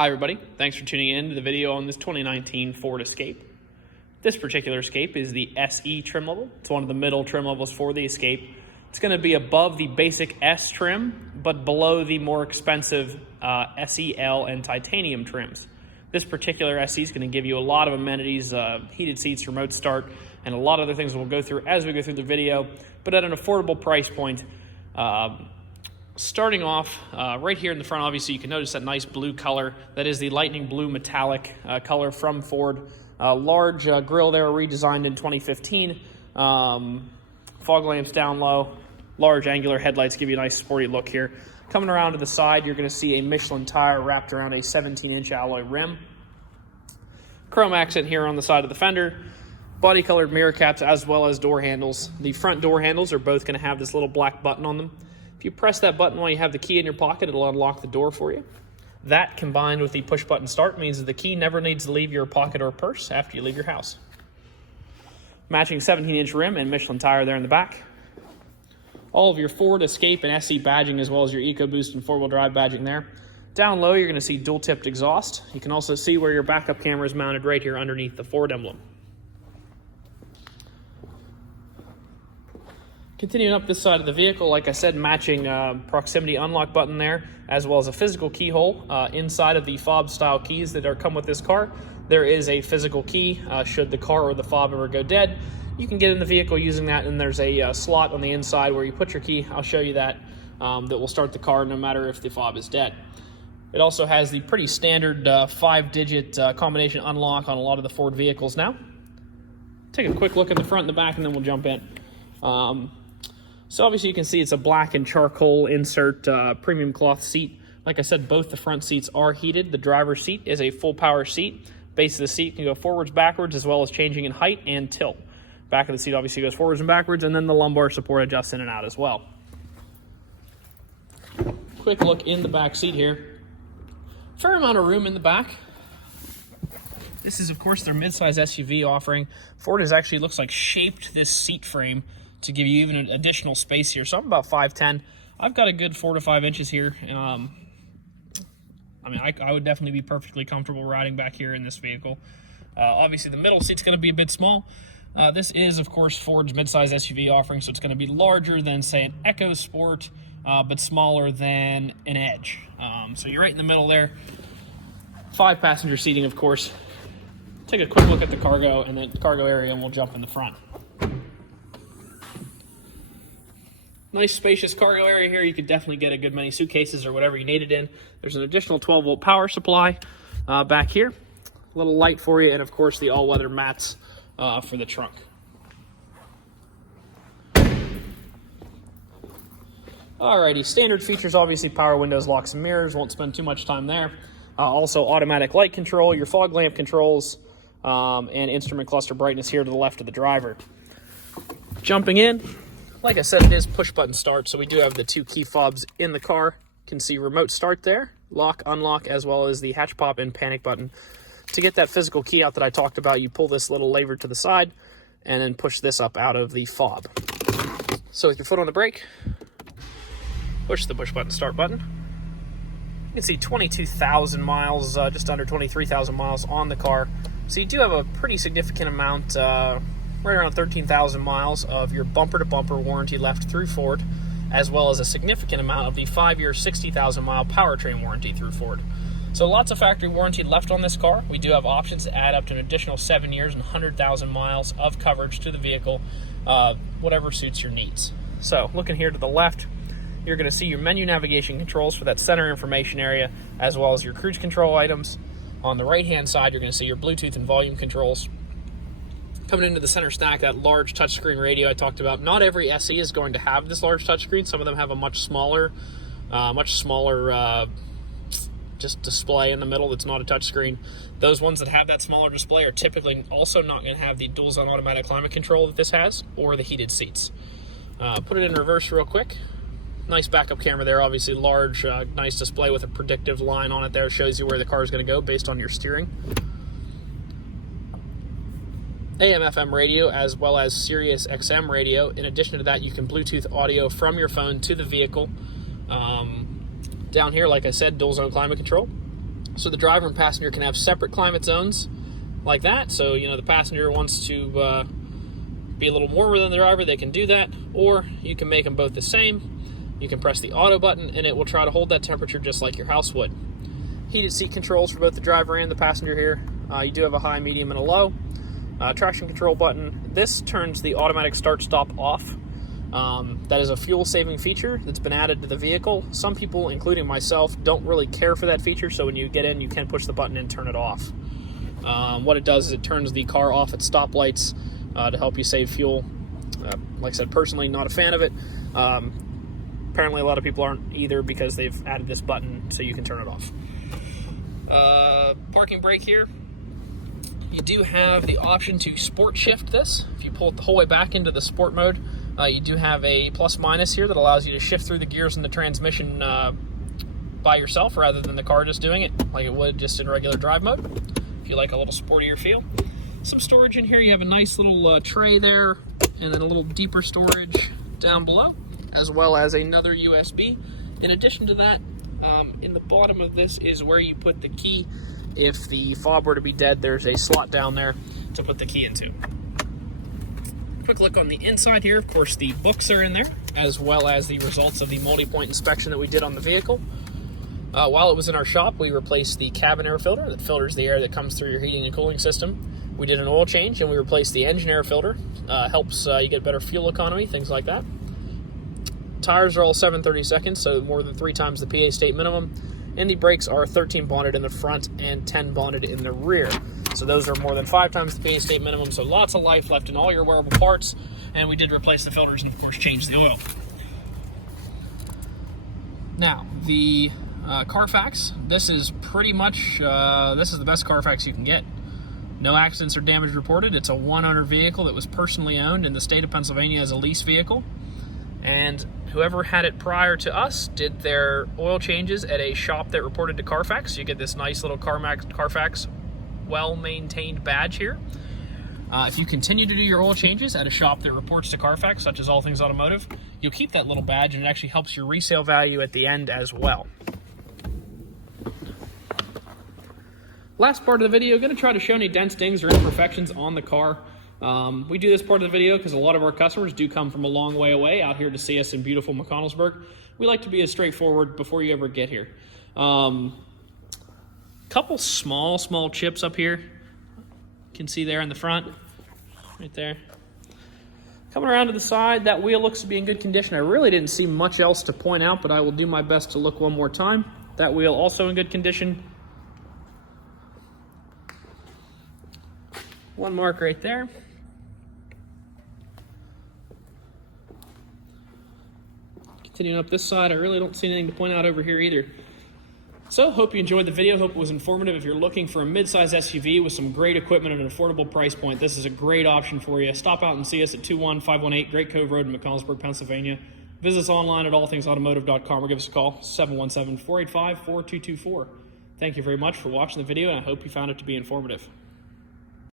Hi everybody, thanks for tuning in to the video on this 2019 Ford Escape. This particular Escape is the SE trim level. It's one of the middle trim levels for the Escape. It's going to be above the basic S trim, but below the more expensive SEL and titanium trims. This particular SE is going to give you a lot of amenities, heated seats, remote start, and a lot of other things we'll go through as we go through the video, but at an affordable price point. Starting off right here in the front, obviously you can notice that nice blue color. That is the lightning blue metallic color from Ford. Large grille there, redesigned in 2015. Fog lamps down low. Large angular headlights give you a nice sporty look here. Coming around to the side, you're going to see a Michelin tire wrapped around a 17-inch alloy rim. Chrome accent here on the side of the fender. Body colored mirror caps as well as door handles. The front door handles are both going to have this little black button on them. If you press that button while you have the key in your pocket, it'll unlock the door for you. That, combined with the push button start, means that the key never needs to leave your pocket or purse after you leave your house. Matching 17-inch rim and Michelin tire there in the back. All of your Ford Escape and SE badging, as well as your EcoBoost and four-wheel drive badging there. Down low, you're going to see dual-tipped exhaust. You can also see where your backup camera is mounted right here underneath the Ford emblem. Continuing up this side of the vehicle, like I said, matching proximity unlock button there, as well as a physical keyhole inside of the fob-style keys that come with this car. There is a physical key should the car or the fob ever go dead. You can get in the vehicle using that, and there's a slot on the inside where you put your key. I'll show you that. That will start the car no matter if the fob is dead. It also has the pretty standard 5-digit combination unlock on a lot of the Ford vehicles now. Take a quick look at the front and the back, and then we'll jump in. So obviously you can see it's a black and charcoal insert premium cloth seat. Like I said, both the front seats are heated. The driver's seat is a full power seat. Base of the seat can go forwards, backwards, as well as changing in height and tilt. Back of the seat obviously goes forwards and backwards, and then the lumbar support adjusts in and out as well. Quick look in the back seat here. Fair amount of room in the back. This is, of course, their midsize SUV offering. Ford has actually, looks like, shaped this seat frame to give you even an additional space here. So I'm about 5'10". I've got a good 4 to 5 inches here. I would definitely be perfectly comfortable riding back here in this vehicle. Obviously, the middle seat's going to be a bit small. This is, of course, Ford's midsize SUV offering, so it's going to be larger than, say, an EcoSport, but smaller than an Edge. So you're right in the middle there. 5-passenger seating, of course. Take a quick look at the cargo and the cargo area, and we'll jump in the front. Nice spacious cargo area here. You could definitely get a good many suitcases or whatever you need it in. There's an additional 12-volt power supply back here. A little light for you, and of course the all-weather mats for the trunk. Alrighty, standard features, obviously power windows, locks, and mirrors. Won't spend too much time there. Also automatic light control, your fog lamp controls, and instrument cluster brightness here to the left of the driver. Jumping in. Like I said, it is push-button start, so we do have the 2 key fobs in the car. You can see remote start there, lock, unlock, as well as the hatch pop and panic button. To get that physical key out that I talked about, you pull this little lever to the side and then push this up out of the fob. So with your foot on the brake, push the push-button start button. You can see 22,000 miles, just under 23,000 miles on the car. So you do have a pretty significant amount, right around 13,000 miles of your bumper-to-bumper warranty left through Ford, as well as a significant amount of the 5-year, 60,000-mile powertrain warranty through Ford. So lots of factory warranty left on this car. We do have options to add up to an additional 7 years and 100,000 miles of coverage to the vehicle, whatever suits your needs. So looking here to the left, you're going to see your menu navigation controls for that center information area, as well as your cruise control items. On the right-hand side, you're going to see your Bluetooth and volume controls. Coming into the center stack, that large touchscreen radio I talked about. Not every SE is going to have this large touchscreen. Some of them have a much smaller just display in the middle that's not a touchscreen. Those ones that have that smaller display are typically also not going to have the dual-zone automatic climate control that this has, or the heated seats. Put it in reverse real quick. Nice backup camera there, obviously large, nice display with a predictive line on it there. Shows you where the car is going to go based on your steering. AM/FM radio, as well as Sirius XM radio. In addition to that, you can Bluetooth audio from your phone to the vehicle. Down here, like I said, dual zone climate control. So the driver and passenger can have separate climate zones like that. So, you know, the passenger wants to be a little warmer than the driver, they can do that. Or you can make them both the same. You can press the auto button and it will try to hold that temperature just like your house would. Heated seat controls for both the driver and the passenger here. You do have a high, medium, and a low. Traction control button. This turns the automatic start-stop off. That is a fuel-saving feature that's been added to the vehicle. Some people, including myself, don't really care for that feature, so when you get in, you can push the button and turn it off. What it does is it turns the car off at stoplights to help you save fuel. Like I said, personally, not a fan of it. Apparently, a lot of people aren't either because they've added this button so you can turn it off. Parking brake here. You do have the option to sport shift this. If you pull it the whole way back into the sport mode, you do have a plus minus here that allows you to shift through the gears in the transmission by yourself rather than the car just doing it like it would just in regular drive mode, if you like a little sportier feel. Some storage in here. You have a nice little tray there and then a little deeper storage down below, as well as another USB. In addition to that, in the bottom of this is where you put the key. If the fob were to be dead, there's a slot down there to put the key into. Quick look on the inside here. Of course, the books are in there, as well as the results of the multi-point inspection that we did on the vehicle. While it was in our shop, we replaced the cabin air filter that filters the air that comes through your heating and cooling system. We did an oil change, and we replaced the engine air filter. Helps you get better fuel economy, things like that. Tires are all 7/32, so more than 3 times the PA state minimum. And the brakes are 13 bonded in the front and 10 bonded in the rear. So those are more than 5 times the PA state minimum, so lots of life left in all your wearable parts. And we did replace the filters and, of course, change the oil. Now, the CarFax, this is pretty much, this is the best CarFax you can get. No accidents or damage reported. It's a one-owner vehicle that was personally owned in the state of Pennsylvania as a lease vehicle. And whoever had it prior to us did their oil changes at a shop that reported to CarFax. You get this nice little CarFax well-maintained badge here. If you continue to do your oil changes at a shop that reports to CarFax, such as All Things Automotive, you'll keep that little badge, and it actually helps your resale value at the end as well. Last part of the video, going to try to show any dents, dings, or imperfections on the car. We do this part of the video because a lot of our customers do come from a long way away out here to see us in beautiful McConnellsburg. We like to be as straightforward before you ever get here. Couple small chips up here. You can see there in the front, right there. Coming around to the side, that wheel looks to be in good condition. I really didn't see much else to point out, but I will do my best to look one more time. That wheel also in good condition. One mark right there. Continuing up this side, I really don't see anything to point out over here either. So, hope you enjoyed the video. Hope it was informative. If you're looking for a mid-size SUV with some great equipment at an affordable price point, this is a great option for you. Stop out and see us at 21518 Great Cove Road in McConnellsburg, Pennsylvania. Visit us online at allthingsautomotive.com or give us a call, 717-485-4224. Thank you very much for watching the video, and I hope you found it to be informative.